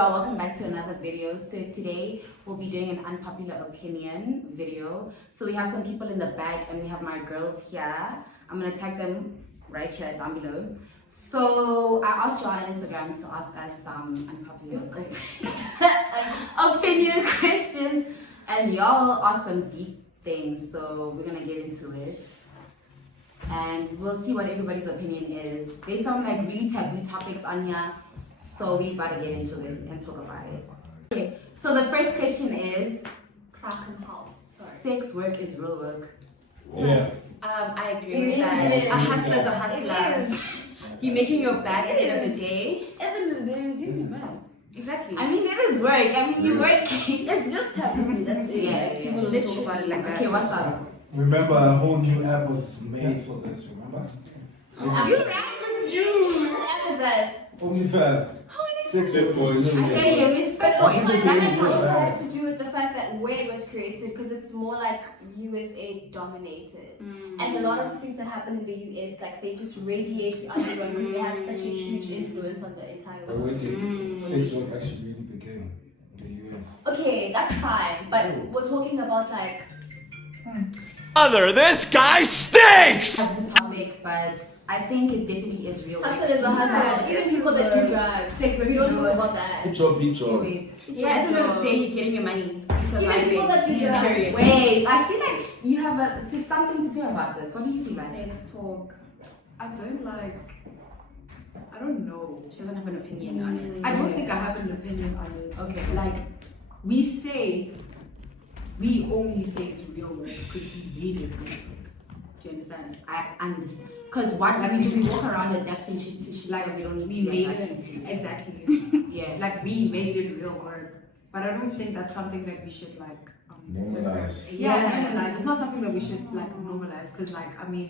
y'all, welcome back to another video. So today we'll be doing an unpopular opinion video. So we have some people in the back and we have my girls here. I'm gonna tag them right here down below. So I asked y'all on Instagram to ask us some unpopular opinion questions, and y'all asked some deep things, so we're gonna get into it. And we'll see what everybody's opinion is. There's some like really taboo topics on here, so we gotta get into it and talk about it. Okay, so the first question is, sex work is real work. Yeah. I agree with that. A hustler's a hustler. You're making your bag at the end of the day. At the end of the day, it is bad. Exactly. I mean, it is work. I mean, you're working. It's just taboo. That's it. Yeah, People don't talk about it like that. Okay, what's up? Remember, a whole new app was made for this, remember? What app is that? OnlyFans. Sex work was Okay, it's But fair also, point. I find it also has to do with the fact that where it was created, because it's more like USA dominated. And a lot of the things that happen in the US, like they just radiate to everyone because they have such a huge influence on the entire But world. wait till sex work actually really began in the US. Okay, that's fine, but we're talking about like. This guy stinks! That's the topic, but I think it definitely is real. Hustle is a hustle. Even people that do drugs. Sex work We is don't real talk work. about that. Good job, good job. Wait. Yeah, at the end of the day, you're getting your money. You're Even surviving. people that do drugs. Period. Wait, I feel like you have something to say about this. What do you feel like? Let's talk. I don't know. She doesn't have an opinion on it. I don't think I have an opinion on it. Okay. Like, we only say it's real work because we made it real work. Do you understand? I understand. Because what do we walk around adapting shit to shit like we don't need We to be made adapting it. to? Exactly. Yeah. Like, we made it real work. But I don't think that's something that we should, like, Normalize. normalize. It's not something that we should, like, normalize. Because, like, I mean,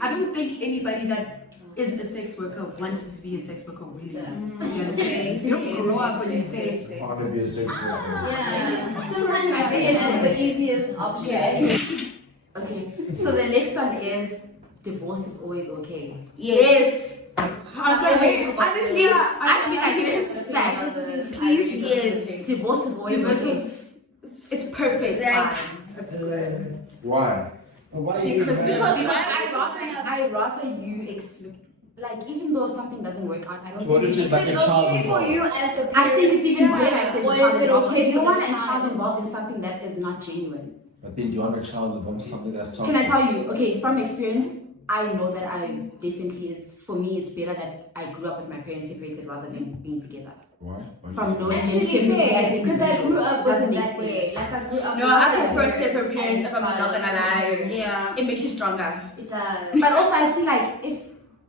I don't think anybody that is a sex worker wants to be a sex worker willingly. Do you understand? You don't grow up when you say, I want to be a sex worker. Yeah. Sometimes I see it as the easiest option. Okay. So the next one is divorce is always okay. Yes. I feel like it's facts. Please, yes. Divorce is always okay. It's perfect. that's good. Why? Because I rather you like, even though something doesn't work out, I don't What think if you it's should. like a child Okay for involved? you as the parent. I think it's even better if there's Or a is child it involved. okay If you for want the a child child? involved in something that is not genuine. I think you want a child involved in something that's toxic. Can I tell you? Okay, from experience, I know that for me, it's better that I grew up with my parents separated rather than being together. Why? From knowing Actually, them because I grew up with doesn't it make that way. sense. Like I grew up. No, with I separate prefer separate parents if I'm not gonna lie. Yeah. It makes you stronger. It does. But also, I feel like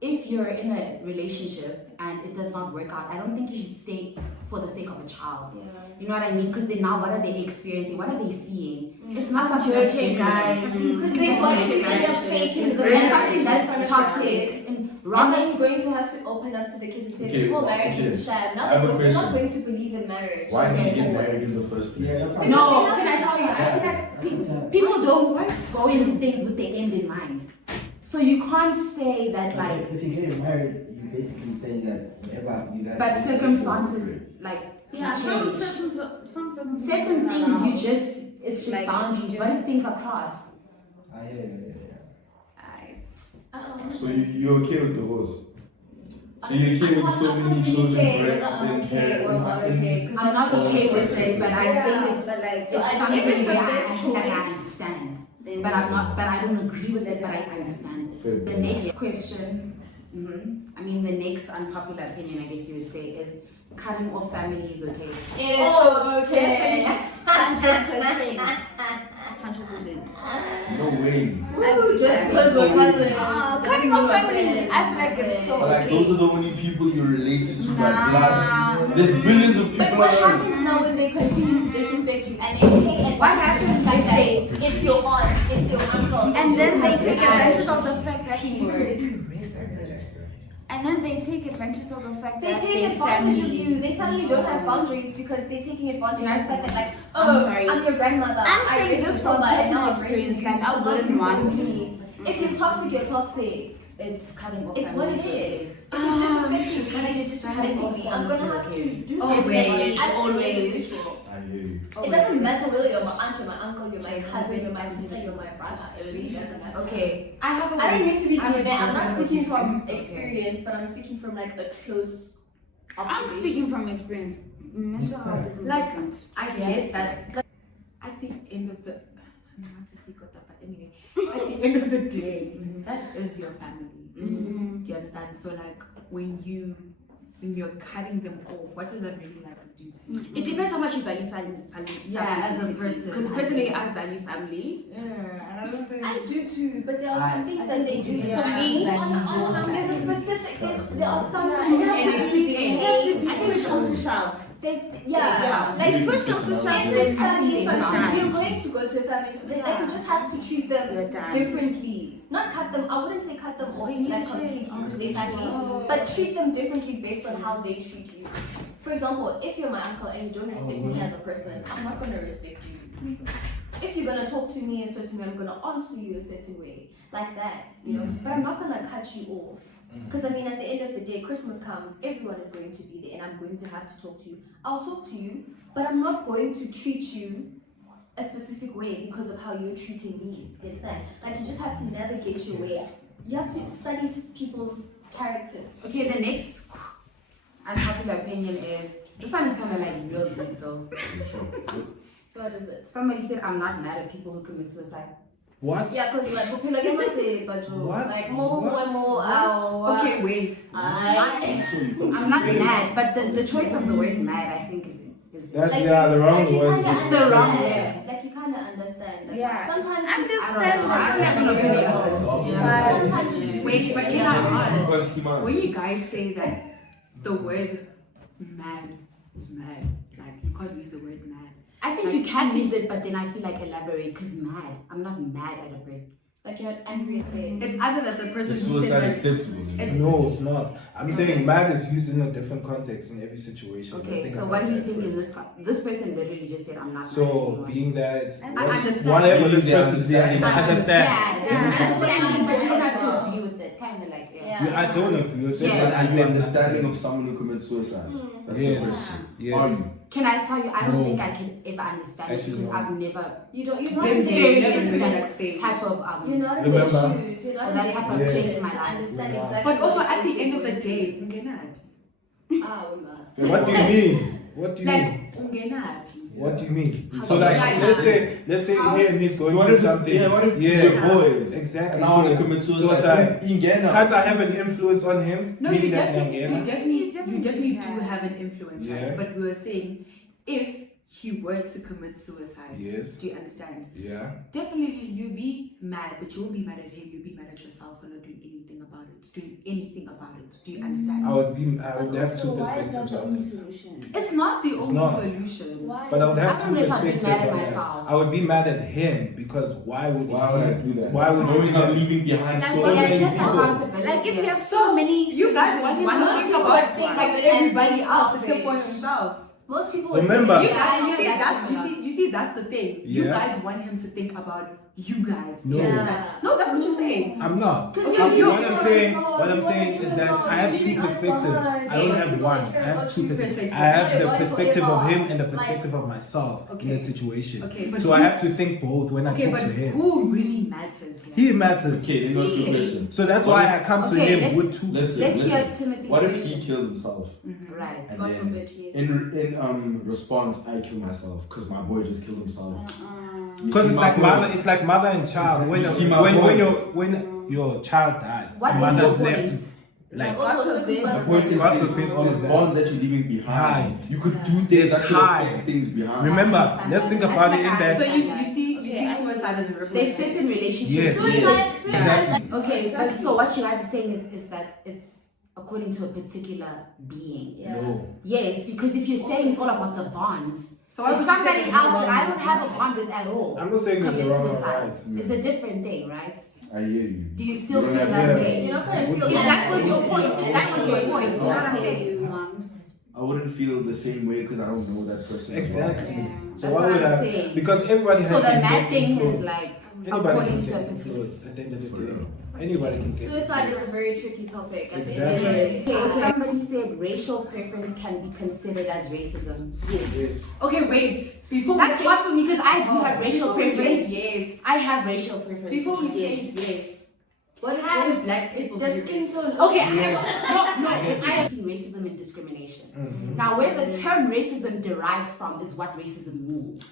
if you're in a relationship and it does not work out, I don't think you should stay for the sake of a child. Yeah. You know what I mean? Because then now, what are they experiencing? What are they seeing? It's not I'm something that's judging, genuine. guys. Because they want to end up faking the It's something marriage in front that's of toxic. kids. And And rather, then you're going to have to open up to the kids and say this Okay, whole marriage okay. is a sham. Now I have a they're not question. going to believe in marriage. Why did you get Therefore- married in the first place? no, can I tell you? I feel like people don't go into things with the end in mind. So you can't say that like, if you're getting married, you're basically saying that whatever you guys. but circumstances like Yeah, change. some circumstances. Certain things it's just Like, boundaries. Once things are crossed. So you're okay with divorce? So you're okay with so many children whether bred I'm okay or not and okay. 'cause I'm not like, okay with it, but I think it's But like, So I don't something think it's the that best I feel like I choice. understand. then But I don't agree with it, but I understand it. Fair The point. next question, I mean, the next unpopular opinion, I guess you would say, is cutting off family is okay. It is so okay. 100%. 100%. no way. Just because we're cousins. Cutting off family, I feel like it's so But like those okay. are the only people you're related to by Nah. blood. There's billions of But people what around. happens now when they continue to disrespect you and they take advantage of the fact that it's your aunt, it's your uncle, it's And your then they cousin, take advantage of the fact that teamwork. And then they take advantage of the fact They that take their advantage of family. you. They suddenly don't have boundaries because they're taking advantage of the fact that, like, I'm oh, sorry. I'm your grandmother. I'm saying raised this your from father, and personal now I'm raising experience, you, like, I so now wouldn't you want- belong to me. If you're toxic, you're toxic. it's cutting off. It's what it family is. ties. If you're disrespecting me, you're disrespecting me. I'm gonna have to do something. Always, as an always. individual. I hear you. It doesn't matter whether you're my aunt, you're my uncle, you're my cousin, you're my sister, you're my brother. It really doesn't matter. Okay, I have. I don't mean to be I have a deep. I'm not different speaking from opinion. experience, but I'm speaking from like a close I'm observation. speaking from experience. Mental health is Like, important. I Yes, get that. At the end of the, I don't want to speak of that, but anyway, at the end of the day, that is your family. Mhm. Do you understand? So like when you're cutting them off, what does that really like do to you? It depends how much you value family. Yeah, as a person. Because personally, I value family. Yeah, and I don't think. I do too, but there are some things that they do Yeah. for me. Yeah. There's a specific. There are some Yeah. things Yeah. that you I think it comes to shove. There's Yeah. like Push comes to shove. if it's family First function, time. you're going to go to a family function. Like you just have to treat them You're done. differently. Not cut them. I wouldn't say cut them off like completely because they're family, but treat them differently based on how they treat you. For example, if you're my uncle and you don't respect me as a person, I'm not gonna respect you. If you're gonna talk to me a certain way, I'm gonna answer you a certain way, like that, you know. But I'm not gonna cut you off. Because I mean, at the end of the day, Christmas comes, everyone is going to be there, and I'm going to have to talk to you. I'll talk to you, but I'm not going to treat you a specific way because of how you're treating me. You understand? Like you just have to navigate your way. You have to study people's characters. Okay, the next unpopular opinion is this one is kind of like real deep though. What is it? Somebody said I'm not mad at people who commit suicide. What? Yeah, because like popular gamer say, but What? like more What? and more. Okay, wait. I'm not mad, but the choice of the word mad I think is That's Like, the wrong like you word. kinda It's the wrong understand. word. Like you kind of understand. Like, Yeah. sometimes Understand. I'm not gonna say But Sometimes wait, but can Yeah. I ask? But Simon, When you guys say that the word mad is mad, like you can't use the word mad. I think you can use it, but then I feel like elaborate because mad. I'm not mad at a person. like you're not angry at them. It's either that the person is who suicide said acceptable? It's- No, it's not. I'm saying mad is used in a different context in every situation. Let's Okay, think so about what do you that think first. is this person literally just said I'm not mad So anymore. being that I understand. whatever this They person said, I understand. understand. Yeah, understanding, but you don't have to Yeah. agree with it. Kind of like Yeah. I don't agree with it, Yeah. but Are you there's understanding nothing. of someone who commits suicide? That's the Yes. question. Yes. Are you? Can I tell you? I don't No. think I can ever understand Actually, it because no. I've never You don't. You're Been not there, experienced never that been stage. type of You're not in Remember? their shoes. You're not Or in that their type of position place in my to life. understand Yeah. exactly. But also what at it the is end of they're the going day, through. ungenadi. What do you mean? What do you mean? Like ungenadi. What do you mean? How So do you like, like let's say he and me's going What through if it's, something. yeah, what if it's your boys? Exactly. And I want to So- commit so suicide. it's like, Ingena. can't I have an influence on him? No, Meaning you that definitely Nangena- do can. have an influence, Yeah. right? But we were saying if he were to commit suicide, Yes. do you understand? Yeah. Definitely you'll be mad, but you won't be mad at him, you'll be mad at yourself for not doing anything about it. Doing anything about it. Do you understand? I would have two why is that perspectives the on only this. solution? It's not the only not. solution. Why? But I would I have don't two know if I'd be perspectives mad at on that. myself. I would be mad at him because why would Why would I do that? Why would knowing he I'm leaving behind Like, so yeah, many it's just people? accountability. Like if you have So, so many You guys want him one to think people about think like of it as everybody being else except for selfish. himself. Most people would Remember- think You it's guys, selfish. you see, that's the thing. You Yeah. guys want him to think about you guys. Do No. you understand? No, that's what you're saying. I'm not. 'Cause What you're I'm saying is that I have two perspectives. I don't have one. I have two perspectives. I have the perspective of him and the perspective of myself in the Okay. situation. Okay, but So I have to think both when I Okay, talk but to him. who really matters here? He matters. Okay, then what's the question? So that's why I come to Okay, him let's- with two. Listen, Let's hear listen. Timothy's What if question. he kills himself? Right. And God then forbid, yes. in response, I kill myself because my boy just killed himself. You Because see it's my like boy? mother and child. When You see my boy? when your child dies, What the is mother's your left. point? Like Also, God forbid. circumstances The point like God this. forbid all is of that. bonds that you're leaving behind. Right. You could Yeah. do things There's that could ties. affect things behind. Remember, I understand let's that. think I about feel it in like I that. So understand you see suicide as a ripple There's effect. certain relationships. Yes. Suicide, suicide is like Okay, but so what you guys are saying is that it's according to a particular being. No. Yes, because if you're saying it's all about the bonds, So why if would you say somebody it's else about that I don't bonds? have a bond with at all I'm not saying it's commits wrong or suicide, right. it's a different thing, right? I hear you. Do you still You feel don't that have- way? you're not gonna feel If that was your point, if that was your point, you know what I'm saying? I wouldn't feel the same way because I don't know that person. as well. Exactly. So That's why what would I'm I? saying. Because everybody So has the to mad get thing is influence. like Anybody according can to a get particular. influence at the end of the For day. real. Anybody can get Suicide is a very tricky topic. At the end of the Exactly. day. Okay, somebody said racial preference can be considered as racism. Yes. Yes. Okay, wait. Before we That's say, hard for me because I do have racial before we say preference. yes. I have racial preference. Before we say yes. yes. What if Have black people does be skin racist? tone? Okay, I see racism and discrimination. Now, where the term racism derives from is what racism means.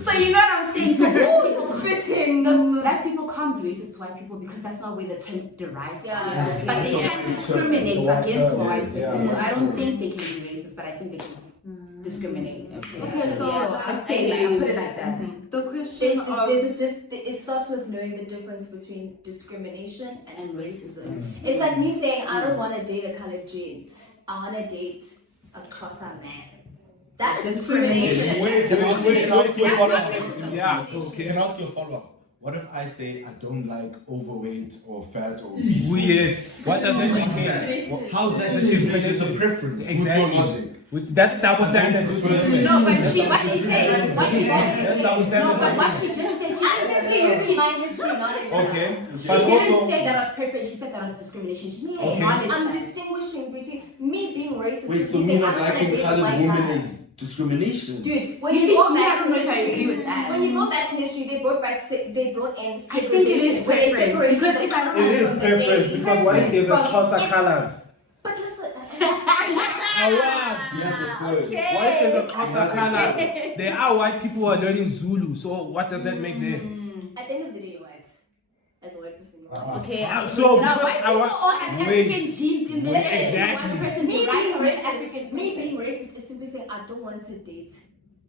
So you know what I'm saying? So, you're spitting. The black people can't be racist to white people because that's not where the term derives Yeah. from. But they can discriminate It's a white against term, white yes. people. Yeah. So I don't think they can be racist, but I think they can discriminate. Okay, so I'd say like, I'll put it like that. the question of It starts with knowing the difference between discrimination and racism. It's like me saying I don't want to date a colored gent. I want to date a Xhosa man. That is discrimination. Yeah. Can I ask you a follow-up? What if I say I don't like overweight or fat or obese? Oh, yes. What does that mean? How's that discrimination? It's a preference. With your Exactly. logic. That's double standard. No, but what she said, That's double no, standard. but what she just said, I'm simply using my history knowledge. now. Okay. she But didn't also, say that was preference, she said that was discrimination. She didn't Okay. acknowledge I'm that. distinguishing between me being racist. Wait, and so you me saying, not I wanna liking date a colored white women guy. is discrimination? Dude, when You you see, go for me, I back don't to know if I history, agree with that. when you go back to history, they brought in I think it is segregation, where they preference, separated because the if I- Xhosas it is from the preference Gays. because what if there's a From- Xhosa it's- colored? But listen, Awas. That's a good. What if there's a Xhosa colored? There are white people who are learning Zulu, so what does that make them? at the end of the day, you're white. As a white person, you're white. Okay, So now because white I people want all have wait. African genes in Wait, there. exactly. One person Me derives being from racist, African. me being racist is simply saying I don't want to date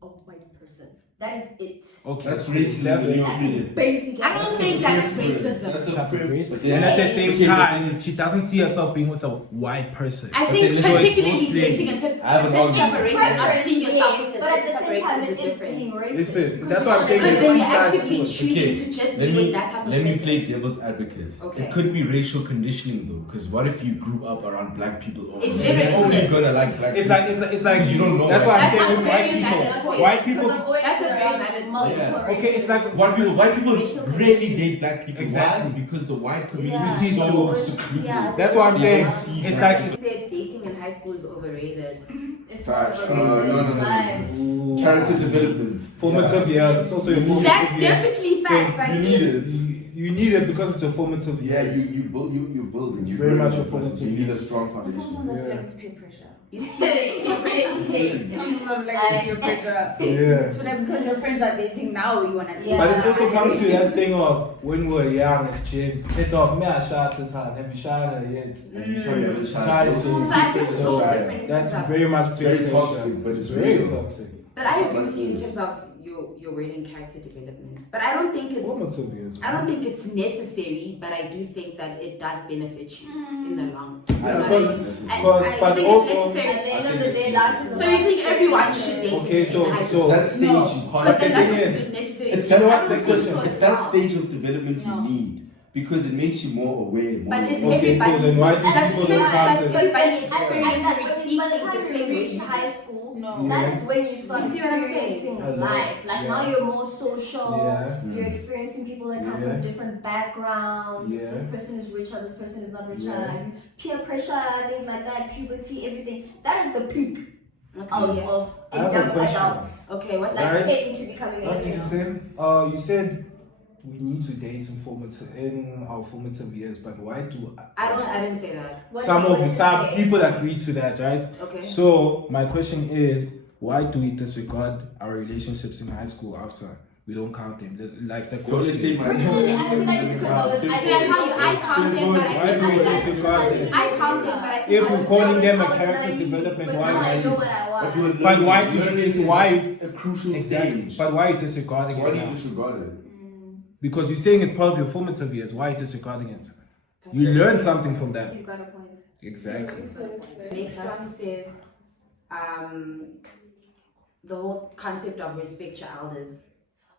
a white person. That is it. Okay, That's racism. That's in your racism. opinion. Basic. I don't think that's racism. That's Type a of preference. racism. And at the same time, she doesn't see herself being with a white person. I But think then let's go particularly both ways. dating a I have an certain type of argument. racism, I've seen yourself Yes, with but at the certain type of same time, racism it is is being different. racist. This is- Because that's you what I'm wanna saying. Because date then Two you're sides actively to it. choosing to just be with that type of let me person. play devil's advocate. Okay. It could be racial conditioning though, because what if you grew up around black people only? It's So you're very only clear. gonna like black It's people. like it's like You don't know. That's why I'm That's saying a with white very valid people. point. White people. That's a very valid point. Yeah. Okay, it's like White people Racial rarely conditioning. date black people. Exactly. Why? Because the white community Yeah. is so Yeah. secluded. That's what I'm You saying. don't see It's black like You said dating in high school is overrated. It's Facts. not overrated. No. It's life. Character development. formative years. It's also your formative That's years. definitely facts, You right? need it. You need it because it's your formative Yeah, years. you build you building. You Very build much your a person, so you need a formative strong foundation. Sometimes I feel like it's peer pressure. You said- Sometimes I'm like it's peer pressure. Yeah. It's like because your friends are dating now, you wanna date. Yeah. But it also comes to that thing of when we were young as kids. It of me, I shot this hard. Have you shot her yet? So I guess it's all different in terms That's of- very much It's very peer toxic, pressure. but it's very real. toxic. But I agree with you in terms of your word in character development. But I don't think it's Formative years. I don't think it's necessary, but I do think that it does benefit you in the long term. Yeah, You know what I because- mean? because- I but think also- it's necessary. At the end of the day, life is So you think everyone should date Okay, in high so school? that stage No. you Because can't. then that's thing what is, is necessary. It's You know that, what? I don't think so it's as that well. stage of development No. you need because it makes you more aware. More But is Okay, everybody cool, then why do that's people everybody- don't have that's it? everybody By experiencing the time the same you way reach you do. high school, No. that Yeah. is when you start You see what I'm saying? experiencing A lot. life. Like Yeah. now you're more social. Yeah. You're experiencing people that come Yeah. from different backgrounds. Yeah. This person is richer, this person is not richer. Yeah. You peer pressure, things like that, puberty, everything. That is the peak Okay, of, yeah. of I have a young question. adults. Okay, what's Like that? Right. heading to becoming an Okay, adult. you said we need to date in our formative years, but why do I didn't say that. What- some what of did you some say? people agree to that, right? Okay. So my question is, why do we disregard our relationships in high school after we don't count them? Like the Let's say question. my Personally, I feel like it's because I can tell you, I count them, but I Why think do we I disregard them? count them, but I think If I we're was- calling them a I was character naive, development, but why now I is know it? what I want. But why do you Learning is why a crucial exactly? stage? But why are you disregarding So why it do you now? disregard it? Because you're saying it's part of your formative years. Why are you disregarding it? You learn something from that. You've got a point. Exactly. Next one says, the whole concept of respect your elders.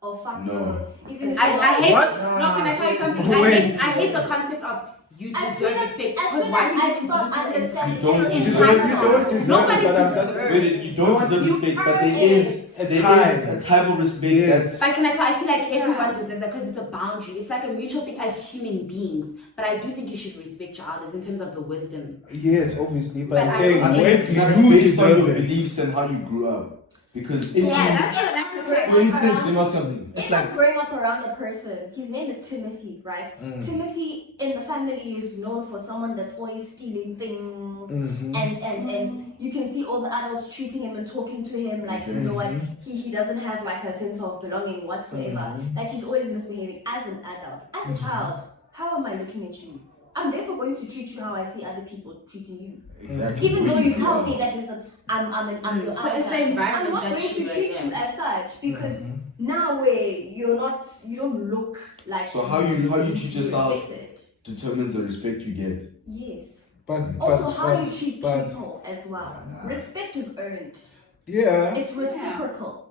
Oh fuck No. no. Even if I hate. What? No, can I tell you something? I Wait. hate the concept of you As deserve soon as- respect. as Because soon why as would I you start feel understanding You don't- it's you entitled. deserve Nobody it, but I'm deserves just it. You don't deserve You respect, but earn there is it. a type of respect Yes. But can I tell? I feel like everyone deserves that because it's a boundary. It's like a mutual thing as human beings. But I do think you should respect your elders in terms of the wisdom. Yes, obviously, but, But I'm I saying don't when think It's you based on deserve your it. beliefs and how you grew up. Because if Yeah, you, that's what that could say. for instance, you know something, it's If like I'm growing up around a person, his name is Timothy, right? Timothy in the family is known for someone that's always stealing things, and you can see all the adults treating him and talking to him like, you know what, he doesn't have like a sense of belonging whatsoever. Like he's always misbehaving as an adult. As a child, how am I looking at you? I'm therefore going to treat you how I see other people treating you. exactly. Even though you tell me that listen, I'm your So it's the I'm environment not that going to you treat you as such because now you don't look like So how you treat yourself respected. determines the respect you get. Yes. But Also, how but, you treat but, people as well. Respect is earned. Yeah. It's reciprocal.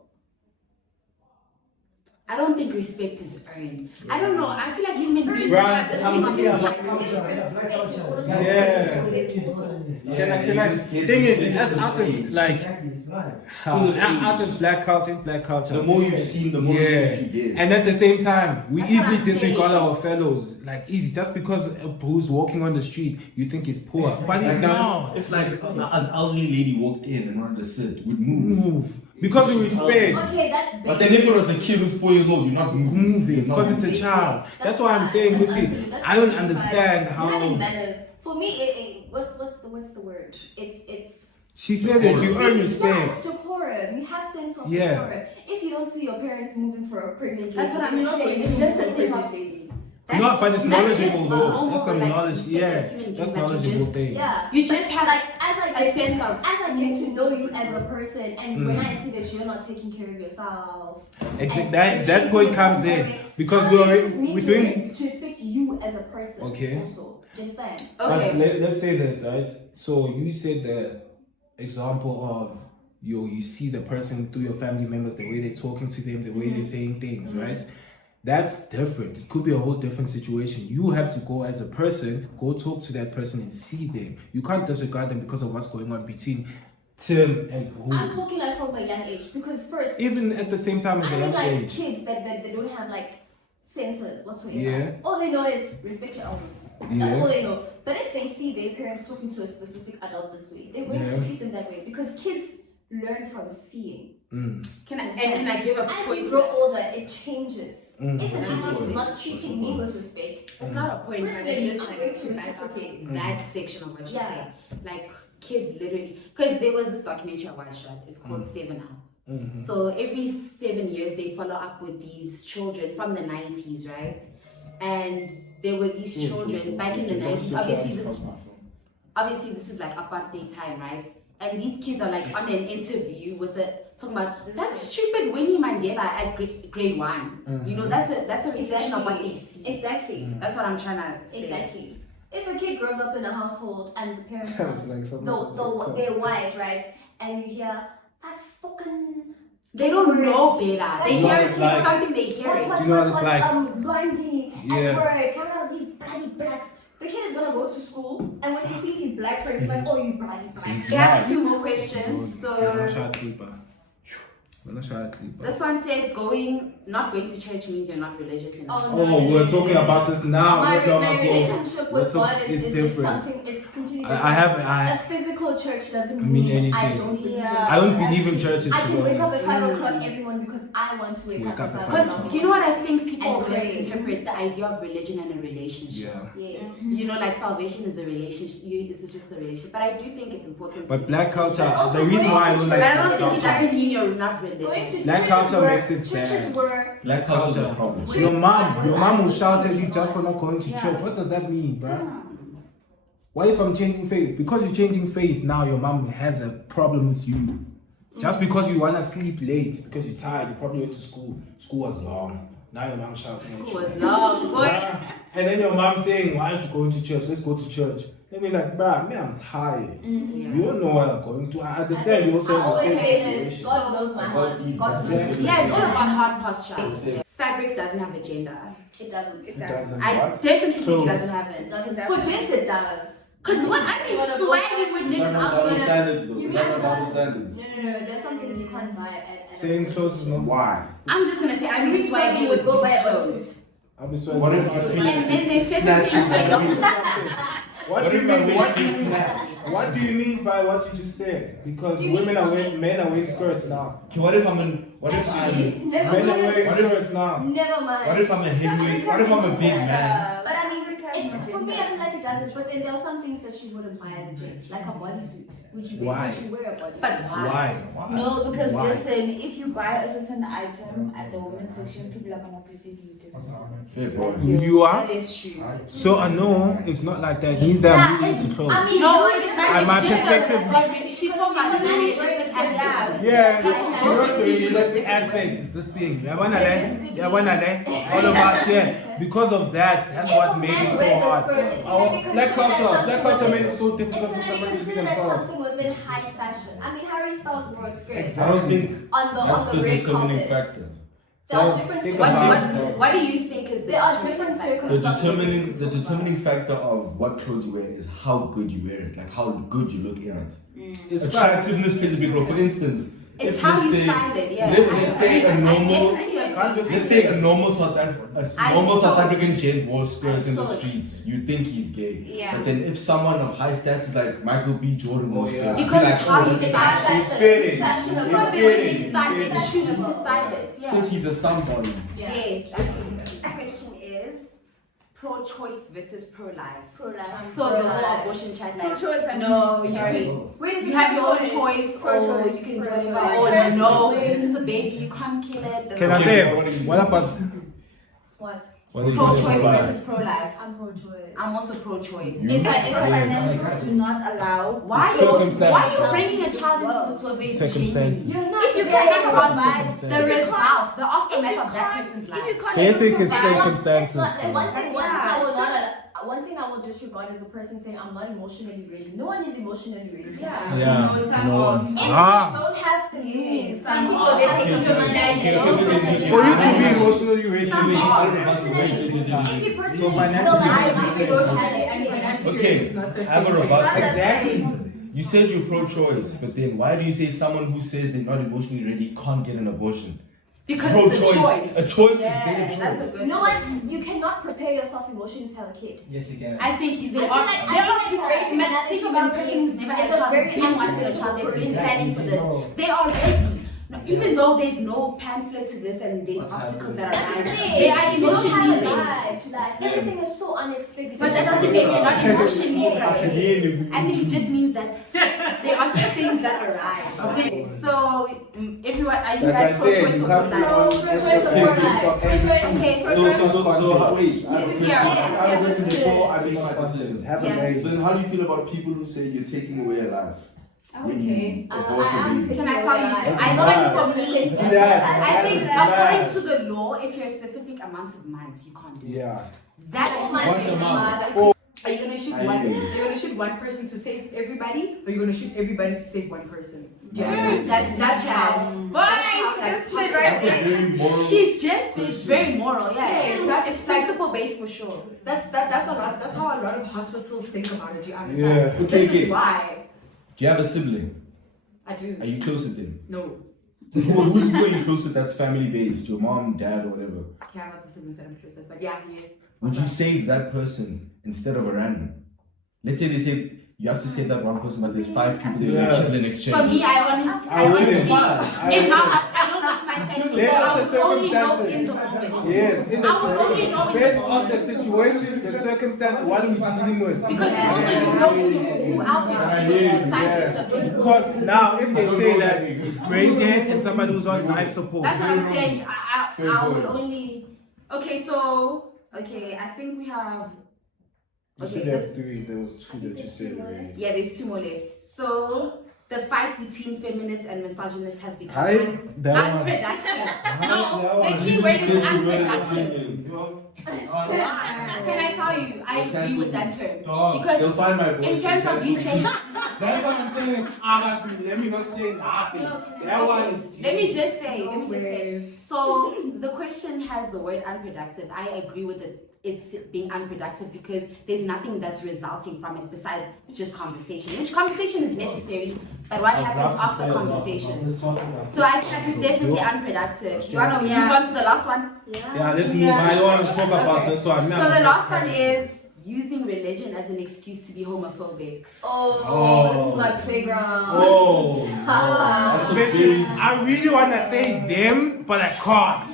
I don't think respect is earned. I don't know. I feel like human beings Right. have this thing of Yeah. entitlement. Can I? Thing is, as us as like, us as black culture, The more you've seen, the more respect you get. and at the same time, we That's what easily I'm disregard saying. our fellows. Like easy, just because who's walking on the street, you think he's poor, but he's Like, not. it's like an elderly lady walked in and wanted to sit, would move. Because we respect. Okay, that's basic. But then if it was a kid who's 4 years old, you're not Moving You're not because it's a That's child. basic. That's why I'm fine. saying, That's Lucy, absolutely- that's I don't absolutely understand fine. how. Having manners. For me, what's the word? It's She said that you earn Yeah, respect. it's decorum. You have sense of Yeah. decorum. If you don't see your parents moving for a pregnant lady, That's what I mean. say It's just a moving thing for a of. pregnant lady. No, but it's that's knowledgeable just though. normal, That's some like, knowledge. respect Yeah, as human beings, that's like, you knowledgeable just- thing. Yeah, You just but have like as I a get sense to, of- as I get to know you as a person, and when I see that you're not taking care of yourself, Exactly. and That treating point yourself comes in correctly, because how we do you already expect me we're to doing. to respect you as a person. Okay. Also, do you understand? Okay. But let's say this, right? So you said the example of you see the person through your family members, the way they're talking to them, the way they're saying things, right? That's different. It could be a whole different situation. You have to go as a person, go talk to that person and see them. You can't disregard them because of what's going on between Tim and I'm who. talking like from a young age because first, Even at the same time as I a mean young like age. kids that they don't have like senses whatsoever. Yeah. All they know is respect your elders. Yeah. That's all they know. But if they see their parents talking to a specific adult this way, they're going Yeah. to treat them that way because kids learn from seeing. Can I give a As point? you grow older, it changes. Mm. If an That's a adult good is point. not treating me with respect, It's not a point, but it's Personally, just I'm like going to to back up reciprocate. that section of what you Yeah. said. Like kids literally, because there was this documentary I watched, right? It's called 7 Up. So every 7 years they follow up with these children from the 90s, right? And there were these children back in the 90s. Obviously this is like apartheid time, right? And these kids are like on an interview with talking about that stupid Winnie Mandela at grade 1. You know, that's a reflection of what they see. Exactly. That's what I'm trying to say. Exactly. If a kid grows up in a household and the parents It's like something they're white, right? And you hear that fucking They don't know better. They You know hear what it's it's like? something they hear it. You know what it's like? Blondie Yeah. at work, kind of these bloody blacks. The kid is gonna go to school, and when he sees his black friends, like, oh, you bloody blacks. We have 2 more questions. We're So not sleeper. this one says not going to church means you're not religious enough. Oh, we're talking about this now. My, Let's go my about relationship We're with talk- God it's is different. something, it's completely I different. have A physical church doesn't mean mean I anything. don't believe in I don't God. believe in churches. I to can be wake up honest. at 5 o'clock every morning because I want to wake up at 5 Because o'clock. you know what I think people And pray. misinterpret the idea of religion and a relationship. Yeah. Yes. You know, like salvation is a relationship. This is just a relationship. But I do think it's important. But black culture, But also the reason why I don't going to But I like don't church- think it doesn't mean you're not Going religious. to Black churches culture were- makes it churches bad. were Black culture is a problem. your mom will shout at you just for not going to church. What does that mean, bruh? What if I'm changing faith? Because you're changing faith, now your mom has a problem with you. Just because you wanna sleep late, because you're tired, you probably went to school. School was long. Now your mom shouting at School you. was long, boy. Bruh. And then your mom saying, why aren't you going to church? Let's go to church. Let me like, bruh, man, I'm tired. You don't know what I'm going to. I understand you also I have the always same say this, situation. God knows my heart. God knows Exactly. Yeah, it's all about heart posture. Fabric doesn't have a gender. It doesn't. It doesn't. I definitely think it doesn't have It it. doesn't. For gents, it does. Cause what I mean, swaggy with niggas out Double there. standards though. You Is that mean- not double standards? No. There's some things you can't buy at Same clothes is not. Why? I'm just gonna say, I mean, Maybe swaggy you with would go buy a clothes. boat. I'll be so What if sorry. you feel And then they said snatches something that like, means- What do you if I mean? make What do you you mean? snatch? What do you mean by what you just said? Because Do you women mean are something? wearing, men are wearing skirts now. Okay, what if I'm Actually, never Men are mind. wearing What if- skirts now. Never mind. What if I'm a heavyweight? What if I'm a big man? But I mean, for me, I feel like it doesn't. But then there are some things that you wouldn't buy as a gent, like a bodysuit. Would you Why? wear a bodysuit? But Why? No, because Why? listen, if you buy a certain item at the women's section, people are gonna perceive you differently. Fair point. You are? that is true. So I know it's not like that. It means that I'm really into clothes. I mean, No, no, it's not. And my It's just perspective- she's talking about the realistic aspect. Yeah, Like, because the realistic aspect is this thing. Yeah, one of all of us, yeah. Because of that, that's what made it so hard. Black culture made it so difficult for It's somebody gonna to be be considered as themselves. something within high fashion. I mean, Harry Styles wore a skirt I don't think on that's the the red determining carpet. factor. There are Well, different think circumstances. What do you think is the There are different circumstances. The determining factor of what clothes you wear is how good you wear it, like how good you look in it. It's Attractiveness plays a big role. For instance, It's if how let's you say- style it, yeah. let's say a I normal, definitely agree. let's say a normal South saw- African gent wore skirts I in the saw it. streets, you think he's gay. Yeah. But then if someone of high status like Michael B. Jordan wore Oh, yeah. skirts, you'd be Because like, it's how oh, you that's style fine. it. It's fitting. Fashion It's Because the way they fitting. style it, It's choose to style it. It's because Yeah. he's a somebody. Yes, absolutely. The question is pro-choice versus pro-life. Pro-life. So the whole abortion chat, like, Pro-choice, I mean, no, you sorry. can, Where does you it have have your own choice, or Pro-choice. you can do Pro-choice. whatever. Pro-choice Oh no, is- this is a baby, you can't kill it. Can I say what about What? what did you Pro-choice say about versus pro-life. I'm pro-choice. I'm also pro-choice. If financials do not allow, Why Circumstances. why are you bringing a child into this world? Circumstances. You're not. If you If you can't can't think about Circumstances. the results, the aftermath of that person's life. Basic is But circumstances. like, one thing I will Yeah. not one thing I will disregard is the person saying I'm not emotionally ready. No one is emotionally ready. Yeah. some No are. one. If Ah. you don't have to move, Some people are. they think of your man. For you to be emotionally ready, Some you are. need If you personally So feel financially like you I'm need to emotionally And financial Okay, security is not the I have a same. rebuttal. Exactly. You said you're pro-choice, but then why do you say someone who says they're not emotionally ready can't get an abortion? Because it's a choice. A choice Yeah, is their choice. that's a good You know what? You cannot prepare yourself emotionally to have a kid. Yes, you can. I think I there feel are like there I are think people raising man, another think human about a person who's never had a is a child, very been wanting a child, they've been planning for this. They are ready. Now, even though there's no pamphlet to this and there's obstacles that arise, they are emotionally ready. Everything is so unexpected. But that doesn't mean you're not emotionally ready. I think it just means that there are some things that arise. Okay, so everyone, are you Like I guys pro-choice said, or you have pro-life? No, pro-choice or pro-life. Okay, So wait, I have a question. Yeah. I have a question before I make my decision. Have a Yeah. marriage. So then how do you feel about people who say you're taking away a life? When you Okay. abort a baby? Can I tell you? That's I know that for me, Yeah. I think Yeah. according to the law, if you're a specific amount of months, you can't do it. Yeah. That Oh is my my What amount? Are you gonna shoot I one? hear you. You're gonna shoot one person to save everybody, or you're gonna shoot everybody to save one person? Yeah, That's how. But that's That's a very moral. she just is very moral. Yeah, Yes, that's- it's principle based for sure. That's a lot. That's how a lot of hospitals think about it. Do you understand? Yeah. This Okay. is why Do you have a sibling? I do. Are you close with them? No, Who are you close with that's family based? Your mom, dad, or whatever? I have other siblings that I'm close with, but yeah, yeah. Would you save that person instead of a random? Let's say they say you have to save that one person, but there's 5 people they're Yeah. gonna kill in For exchange. me, I honestly, I wouldn't. in my, I I know this might take me, Based so I on the would only know circumstances. in the moment. Yes, in I would only know in the based on moment. the situation, the circumstance, what are we dealing with? Because then also you know who else you're dealing with, scientists of this. Because now, if they say that it's brain death and somebody who's on life support, That's what I'm saying. Fair I would point. only. Okay, so I think we have. you Okay, said there this, 3, there was 2 that you said already. yeah, there's 2 more left. So the fight between feminists and misogynists has become Hi, that one. unproductive. No, that the one. key word is unproductive. Unproductive. Can I tell you? I agree with that term They'll because find my voice. in terms of you saying That's what I'm saying. Let me not say nothing. That one is. Let me just say. So the question has the word unproductive. I agree with it. It's being unproductive because there's nothing that's resulting from it besides just conversation. Which conversation is necessary, but what happens after conversation? So I think it's definitely unproductive. You wanna move on to the last one? Yeah, let's move. I don't want to talk about this one. So the last one is using religion as an excuse to be homophobic. This is my playground. I really want to say them, but I can't.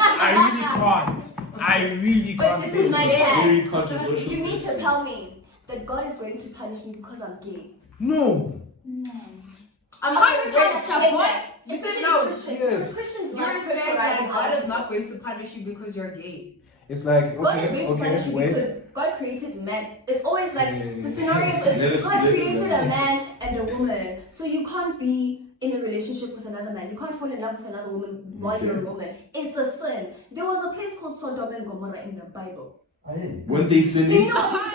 I really But can't this say is my them. Very chance. controversial. You mean to tell me that God is going to punish me because I'm gay? No. I'm How saying is that wait, what? You said Especially no. Christians. Yes. Because Christians You're like saying that pressurizing God us. is not going to punish you because you're gay. It's like, God is going to punish okay, you wait. because God created man. It's always like the scenario Let us is God let it created run. a man and a woman. So you can't be in a relationship with another man. You can't fall in love with another woman while you're a woman. It's a sin. There was a place called Sodom and Gomorrah in the Bible. When they Do sin, you know?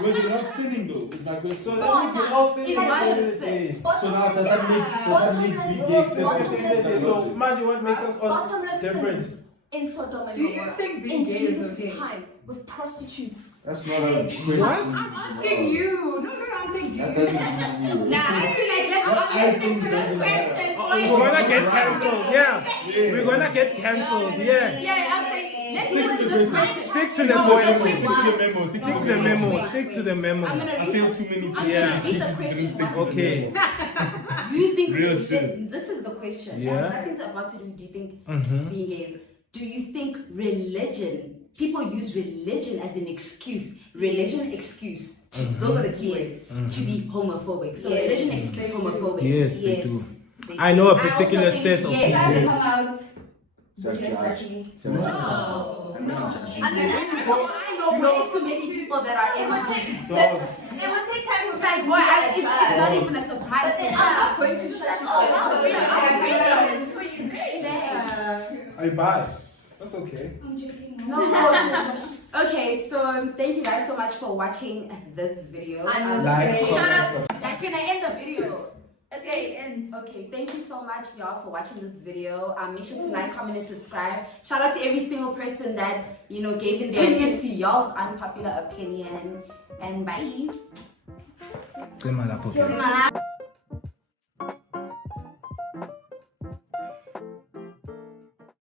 Well, they're not sinning though. It's my question. So that means you're all sinning It at the end of was the day. so now does that make big gay sin? So imagine what makes us all Bottomless different. sins in Sodom and Do you Gomorrah. think being in gay is Jesus' okay? time with prostitutes? That's not a question. What? I'm asking you. No, I'm saying do That you? doesn't mean you. Nah, I feel like let's not listening to this question. We're gonna get cancelled. Yeah. We're gonna get cancelled. Yeah. Yeah, I'm saying let's Stick listen to to this the question. Stick to the No, point. stick to the memo. Stick Stick to the memo. Stick to the I'm memo. gonna I read feel the- too many I'm things. Yeah. gonna read the question once Okay. Using Real religion. shit. This is the question. Yeah. It has nothing to about to do. Do you think Mm-hmm. being gay is? Do you think religion? People use religion as an excuse. Religion excuse. Those are the keywords to be homophobic. So Yes. religion excuse homophobic. Yes, they Yes. do. I know a particular also think set of yes. You guys people. come out. Self Just judge. judging. Self judge. I'm not judging. I know way too many people that are It would in take, Dog. it would take time for It's like, me boy, to it's not even a surprise. But then I'm not going to shut you down. So I buy. That's okay. I'm joking. No. Okay, so thank you guys so much for watching this video. I know Like, this Shut video. up. Can I end the video? Okay, and Okay, thank you so much, y'all, for watching this video. Make sure to like, comment, and subscribe. Shout out to every single person that gave in their opinion to y'all's unpopular opinion. And bye. Qué mala poker.